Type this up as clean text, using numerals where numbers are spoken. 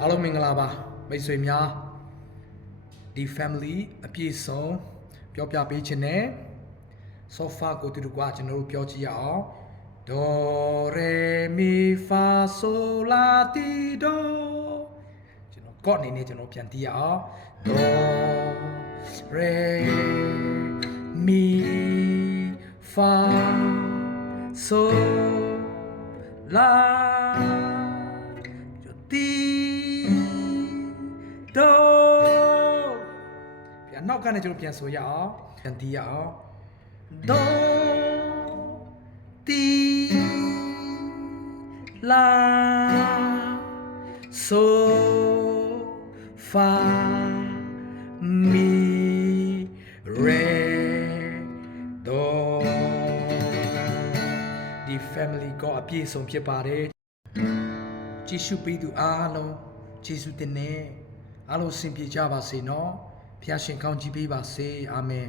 အားလုံးမင်္ဂလာပါမိတ်ဆွေများဒီ family အပြည့်စုံပြောပြပေးခြင်းနဲ့ sofa ကိုတူတူကကျွန်တော်တို့ပြောကြည့်ရအောင် do re mi fa sol la ti do ကျွန်တော်ကော့အနေနဲ့ကျွန်တော်ပြန်တီးရအောင် do re mi fa sol la ti do ပြန်နောက်ကနေကျွန်တော်ပြန်ဆိုရအောင်ပြန်တီးရအောင် do ti la so fa mi re do ဒီ family ကိုအပြည့်စုံဖြစ်ပါတယ်ကြည့်ရှုပေးသူအားလုံးကျေးဇူးတင်နေအားလုံးအဆင်ပြေကြပါစေနော်ဖျားရှင်ကောင်းချီးပေးပါစေအာမင်